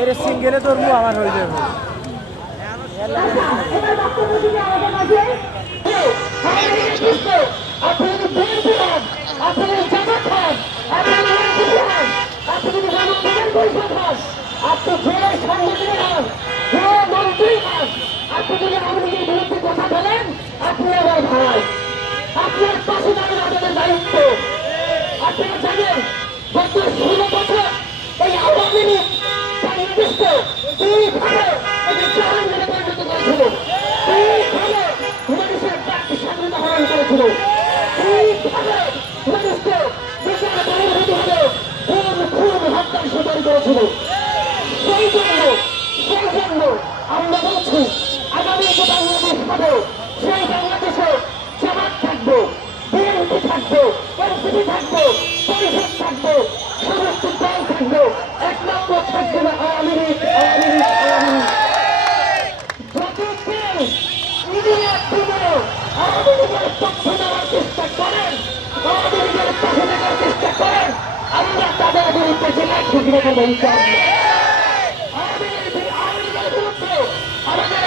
এর সিঙ্গেলে ধরবো আমার হয়ে যাবে। আপনি জেলার সংগঠনের হন, জেলার মন্ত্রী হন, আপনি যদি আমাদের বিরুদ্ধে কথা বলেন, আপনি আমার ভাই, আপনার পাশে দাঁড়ানো আমাদের দায়িত্ব। আপনারা জানেন গত 16 বছর এই আওয়ামী লীগ বাংলাদেশকে দুইভাবে জাহান্নামে পরিণত করেছিল, দুইভাবে মানুষের প্রাপ্তি স্বাধীনতা হরণ করেছিল, দুইভাবে মানুষকে বিচার বহির্ভূত হবে খুন হত্যার শিকার করেছিল। সেই জন্য আমরা বলছি আগামী যে বাংলাদেশ হবে সেই বাংলাদেশে জামাত থাকবো, বিএনপি থাকবো, এনসিপি থাকবো, পরিষদ থাকবো, সমস্ত দল থাকবো, এক নম্বর থাকবে না আওয়ামী লীগ। যদি কেউ ইন্ডিয়ার দিনে আওয়ামী লীগের পক্ষ নেওয়ার চেষ্টা করেন, আওয়ামী লীগের পাশে থাকার চেষ্টা করেন, আমরা তাদের বিরুদ্ধে জেলায় ঘোষণা করবো। আওয়ামী লীগের বিরুদ্ধে আমাদের